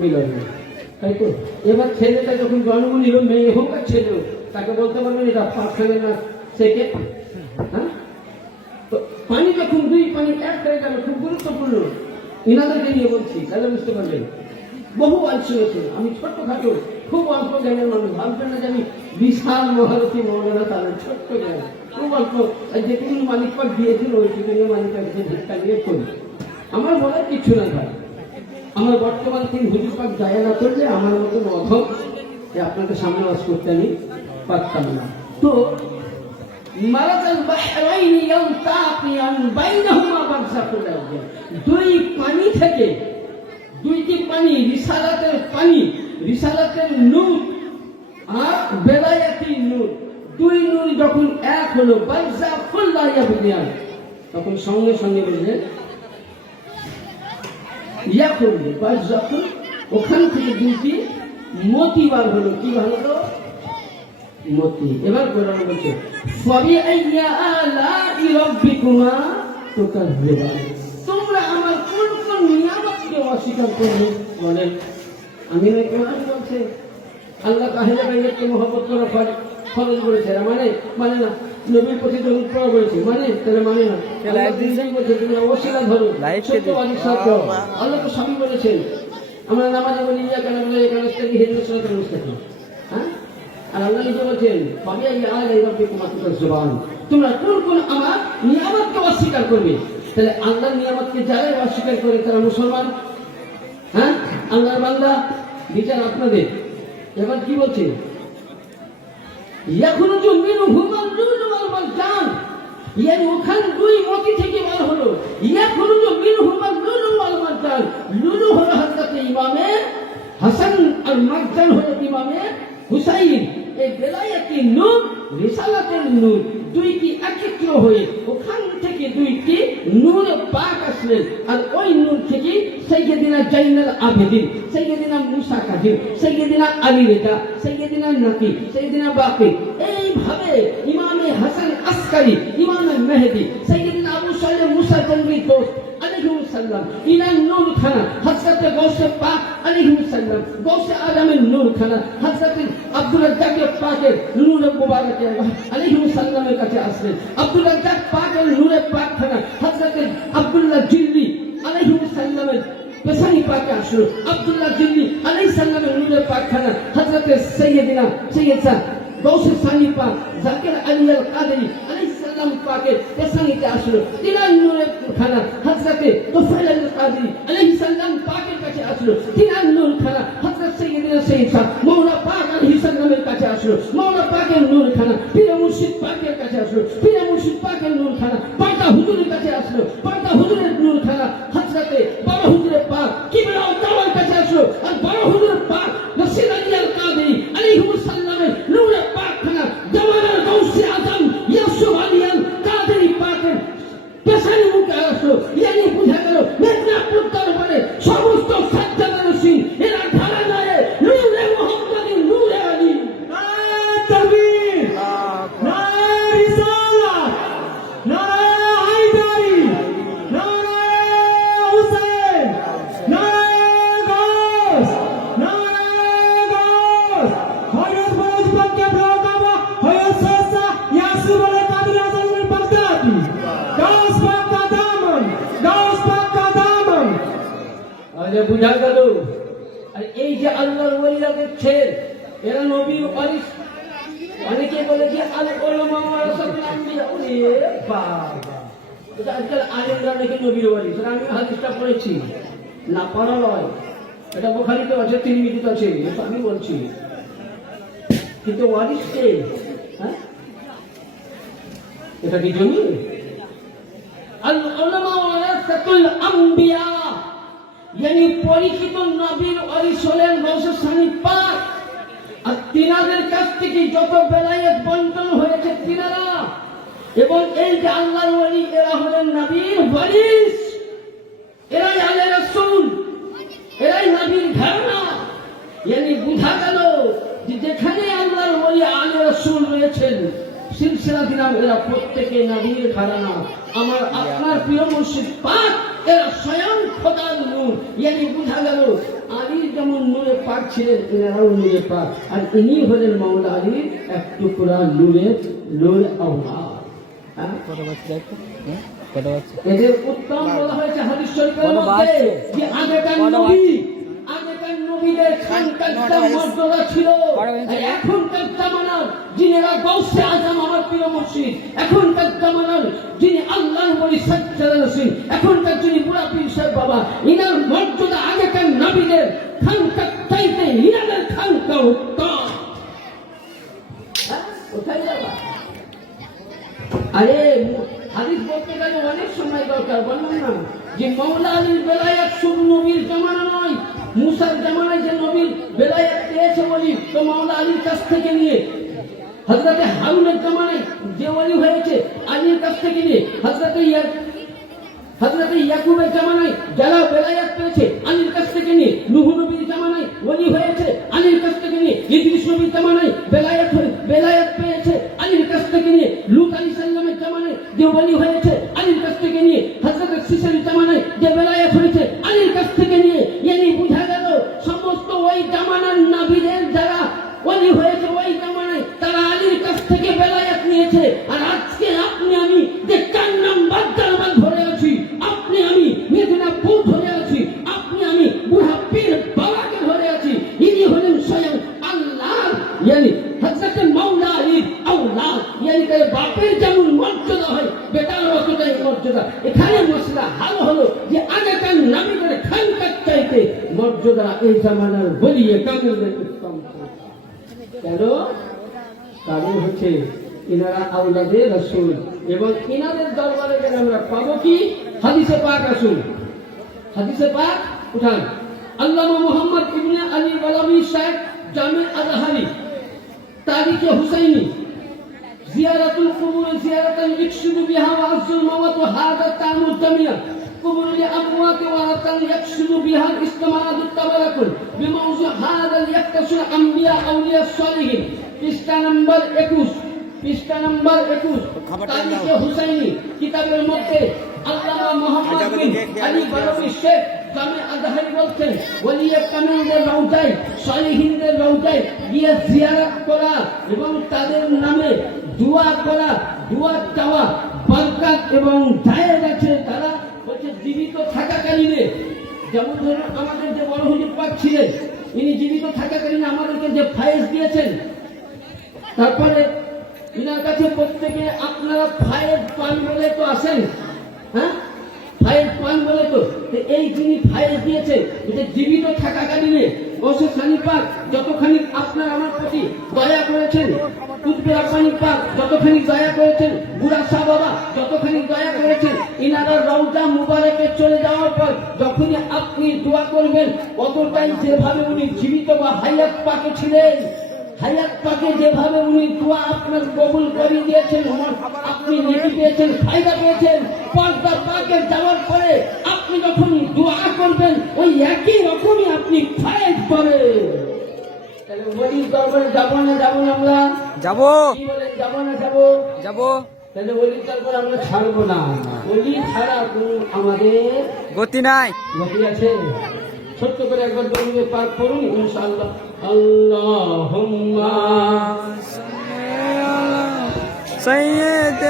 মিলন। তাই তো? এবার ছেলেটা যখন জন্ম নিল মেয়ে হোক আর ছেলে হোক, তাকে বলতে পারবেন এটা পাঁচখানে না হ্যাঁ? পানি যখন দুই পানি এক হয়ে গেল, খুব গুরুত্বপূর্ণ। ইনাদেরকে নিয়ে বলছি, তাহলে বুঝতে পারবেন বহু আলসি হয়েছে আমি ছোট্ট খাটো খুব অল্প জ্ঞানের মানুষ, ভাবছেন না যে আমি বিশাল মহারথী মৌলানা তাদের ছোট্ট জ্ঞান, খুব অল্প। আর যেটুকুনি মালিক পাক দিয়েছিল ওইটুকুনি মালিক যে ভিক্ষা নিয়ে করি আমার বলার কিছু না ভাই। আমার বর্তমান তিন হুজুর পাক যায় না করলে আমার মতন অধম যে আপনাকে সামনে করতে আমি পারতাম না। তো দুই পানি থেকে, দুইটি পানি, রিসালাতের পানি, রিসালাতের নূর আর বেলায়াতি নূর। দুই নূর যখন এক হলো বারযাখুল লা ইয়াবদিয়ান তখন সঙ্গে সঙ্গে বললেন ইয়া করবে বাস যখন, ওখান থেকে দুইটি মতি বার হলো। কি হলো? মতি। এবার কোরআন বলছে, ফবি আইয়া আলা তুকাজ্জিবান তোমরা আমার কোন কোন নিয়ামতকে অস্বীকার করবে? বলেন আমি না কোরআন বলছে? আল্লাহ কাহিলা বাইকে মহব্বত করা ফর- ফরজ করেছে মানে মানে না নবীর প্রতি পড়া বলেছে মানে তাহলে মানে না আল্লাহ দিন বলছে তুমি অবশ্যই ধরো সত্যবাদী সত্য আল্লাহ। তো সবই বলেছেন আমরা নামাজে বলি ইয়া কেন বলে এখানে থেকে হেঁটে সরাতে হ্যাঁ? আর আল্লাহ নিজে বলছেন কবে আয় এই কুমার জবান। তোমরা কোন কোন আমার নিয়ামতকে অস্বীকার করবে। তাহলে আল্লাহর নিয়ামতকে যারাই অস্বীকার করে তারা মুসলমান। হ্যাঁ? আল্লাহর বান্দা বিচার আপনাদের। এবার কি বলছে? ইয়াখরুজু হুমান লুলু ওয়াল মারজান ইয়ার ওখান দুই মতি থেকে বার হলো। ইয়াখরুজু হুমান লুলু ওয়াল মারজান লুলু হলো হযরত ইমামে হাসান আর মারজান হলো ইমামে হুসাইন। এই বেলায়েতি নূর, রিসালাতের নূর, দুইটি একত্র হয়ে ওখান থেকে দুইটি নূর পাক আসলেন। আর ওই নূর থেকে সৈয়দিনা জাইনাল আবেদিন সৈয়দিনা মুসা কাজিম সৈয়দিনা আলী রেজা সৈয়দিনা নাকি সৈয়দিনা বাকি। এইভাবে ইমামে হাসান আসকারি, ইমামে মেহেদি সৈয়দিনা আবু সালে মুসা জঙ্গি দোস্ত সাল্লাম ইলা নূর খানা হযরত গৌসে পাক আলাইহিম সাল্লাম গৌসে আদমের নূর খানা হযরত আব্দুল রাজ্জাক পাকের নূর মুবারক আলাইহিম সাল্লামের কাছে আসলেন। আব্দুল রাজ্জাক পাকের নূরে পাক খানা হযরত আব্দুল্লাহ জিল্লি আলাইহিম সাল্লামের পেশানি পাকে আসলো। আব্দুল্লাহ জিল্লি আলাইহিস সাল্লামের নূরে পাক খানা হযরত সৈয়দিনা সৈয়দ সাহ, গৌসে সানি পাক, জাকির আলী আল কাদেরি সালাম পাকের পেছানিতে আসলো। তিনার নূরের খানা হজরতে তোফাইল আল কাদেরি আলাইহিস সালাম পাকের কাছে আসলো। তিনার নূর খানা হজরত সৈয়দিনা সৈয়দ শাহ মৌলা পাক আলাইহিস সালামের কাছে আসলো। মৌলা পাকের নূর খানা, পীর মুর্শিদ পাকের কাছে আসলো। পীর মুর্শিদ পাকের নূর খানা বুঝা গেল আর এই যে আল্লাহর ওলিরা দেখছেন এরা নবী ওয়ারিস অনেকে বলে যে আল ওলামা আজকাল আলেমরা নাকি নবীর ওয়ারিস আমি হাদিসটা পড়েছি। না পড়া নয় এটা বোখারিতে আছে তিন মিনিট আছে আমি বলছি। কিন্তু ওয়ারিস কে? হ্যাঁ? এটা কি জমি? আল ওলামা ওয়ারাসাতুল আম্বিয়া। Yani পরিচিত নবীর হলেন রসসানি পাক, আর তিনাদের কাছ থেকে যত বেলায়েত বন্টন হয়েছে তিনারা, এবং এই যে আল্লাহর ওয়ালি এরা হলেন নবীর ওয়ারিস। এরাই আলে রাসূল, এরাই নবীর ধারণা। yani বুঝা গেল যে যেখানে আল্লাহর ওয়ালি আলে রাসূল রয়েছেন সিলসিলা দিলাম এরা প্রত্যেকে নবীর ধারণা। আমার আপনার প্রিয় মুর্শিদ পাক এরা স্বয়ং খোদার নূর। ইয়ানি বুঝা গেল পাক ছিলেন এনারাও নূরে পাক। আর ইনি হলেন মাওলা আলীর এক টুকরা নূরের নূর আওলাদ। হ্যাঁ? এদের উত্তম বলা হয়েছে হাদিস শরীফের মধ্যে যে আগেকার নবী? নবীদের খানকার মর্যাদা ছিল। এখনকার জামানার যিনিরা গৌসে আজম আমার প্রিয় মুর্শিদ এখনকার জামানার যিনি আল্লাহর বলি রসিন এখনকার যিনি বুড়া পীর সাহেব বাবা ইনার মর্যাদা আগেকার নবীদের খানকার চাইতে ইনাদের খানকা উত্তম? হ্যাঁ? কোথায় যাবা? আরে হাদিস বলতে গেলে অনেক সময় দরকার বললাম না। যে মৌলা আলীর বেলায়াত শুধু নবীর জামানা নয় মুসার জামানায় নবীর বেলায়াত পেয়েছে বলি, তো মৌলা আলীর কাছ থেকে নিয়ে হজরতে হারুনের জামানায় যে ওলি হয়েছে, আলীর কাছ থেকে নিয়ে হজরতে হজরতে ইয়াকুবের জামানায় যারা বেলায়াত পেয়েছে, আলীর কাছ থেকে নিয়ে, নুহু নবীর জামানায় ওলি হয়েছে, আলীর কাছ থেকে নিয়ে, ইদ্রিস নবীর জামানায় বেলায়াত বেলায়াত পেয়েছে, আলীর কাছ থেকে নিয়ে, লুত আলী সাল্লামের জামানায় যে ওলি হয়েছে, আলীর কাছ থেকে নিয়ে হজরত সিসের জামানায় থেকে বেলায়াত নিয়েছে আর আজকে আপনি আমি যে চার নাম্বার জামাত ধরে আছি, আপনি আমি মেদিনীপুর ধরে আছি, আপনি আমি বুড়া পীর বাবাকে ধরে আছি, ইনি হলেন স্বয়ং আল্লাহ, ইয়ানি হযরত মাওলা আলীর আওলাদ, ইয়ানি তার বাপের যেমন মর্যাদা হয়, বেটার অতটাই মর্যাদা। এখানে মশলা হাল হলো যে আগেকার নামীদের খানকার চাইতে মর্যাদা এই জামানার বলিয়ে কামেলদের উত্তম কেন? কারণ হচ্ছে ইনারা আউলাদে রসুল এবং ইনাদের দরবারে গেলে আমরা পাবো কি হাদিসে পাক আসুন হাদিসে পাক উঠান আল্লামা মোহাম্মদ ইবনে আলী বালাবি সাহেব জামে আজহারি তারিখে হুসাইনি জিয়ারাতুল কুবুর জিয়ারাতান ইকসুদু বিহা ওয়া আজুল মাওয়াত হাদা তামুল জামিয়া قبور الأموات وهذا يقصد بها الاستماعات التبركل بموضوع هذا يختص الأنبياء أولياء الصالحين পৃষ্ঠা নাম্বার একুশ পৃষ্ঠা নাম্বার একুশ তারিখে হুসাইনি কিতাবের মধ্যে আল্লামা মোহাম্মদ বিন আলী বারবি শেখ জামে আজহারি বলছেন ওলিয়ে রওজায় সালিহিনদের রওজায় গিয়ে জিয়ারত করা এবং তাদের নামে দোয়া করা দোয়া চাওয়া বরকত এবং জায়েজ আছে তারা হচ্ছে জীবিত থাকাকালীনে যেমন ধরুন আমাদের যে বড় হুজুর পাক ছিলেন ইনি জীবিত থাকাকালীন আমাদেরকে যে ফায়েজ দিয়েছেন তারপরে ইনার কাছে প্রত্যেকে আপনারা ফায়েজ পান বলে তো আসেন। হ্যাঁ? ফায়েজ পান বলে তো। এই যিনি ফায়েজ দিয়েছে এটা জীবিত থাকাকালীনে বসে সানি পাক যতখানি আপনার আমার প্রতি দয়া করেছেন কুতবে আপানি পাক যতখানি দয়া করেছেন, বুড়া শাহ বাবা যতখানি দয়া করেছেন ইনারা রওজা মুবারকে চলে যাওয়ার পর যখনই আপনি দোয়া করবেন, অতটাই যেভাবে উনি জীবিত বা হায়াত পাকে ছিলেন হায়াত পাকে যেভাবে উনি দোয়া আপনার কবুল করে দিয়েছেন আপনি নেকি পেয়েছেন ফায়দা পেয়েছেন পর্দা পাকে যাওয়ার পরে আপনি যখন দোয়া করবেন ওই একই রকমই আপনি করেন। তাহলে ওলির দরবারে যাব না যাব না আমরা? যাব। যাব না যাব? যাব। তাহলে দরবারে আমরা ছাড়বো না। ছাড়া আমাদের গতি নাই। গতি আছে? ছোট্ট করে একবার দলিলে পাক করুন ইনশাআল্লাহ। আল্লাহুম্মা। সৈয়দ